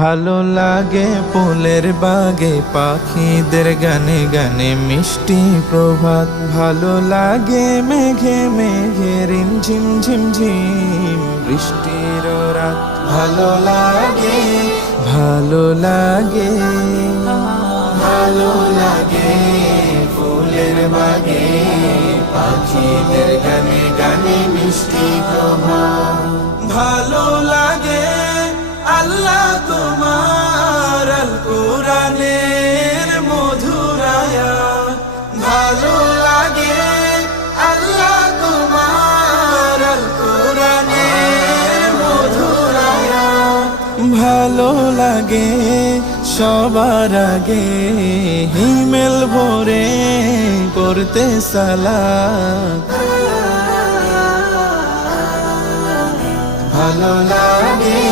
ভালো লাগে ফুলের বাগে পাখিদের গানে গানে মিষ্টি প্রভাত, ভালো লাগে মেঘে মেঘে রিমঝিম ঝিমঝিম বৃষ্টির রাত, ভালো লাগে ভালো লাগে ভালো লাগে ফুলের বাগে পাখিদের গানে গানে মিষ্টি প্রভাত, ভালো লাগে আল্লাহ তোমার আল কোরআনের মধুর আয়াত, ভালো লাগে আল্লাহ তোমার আল কোরআনের মধুর আয়াত, ভালো লাগে সবার আগে হিমেল ভরে করতে সালাত, ভালো লাগে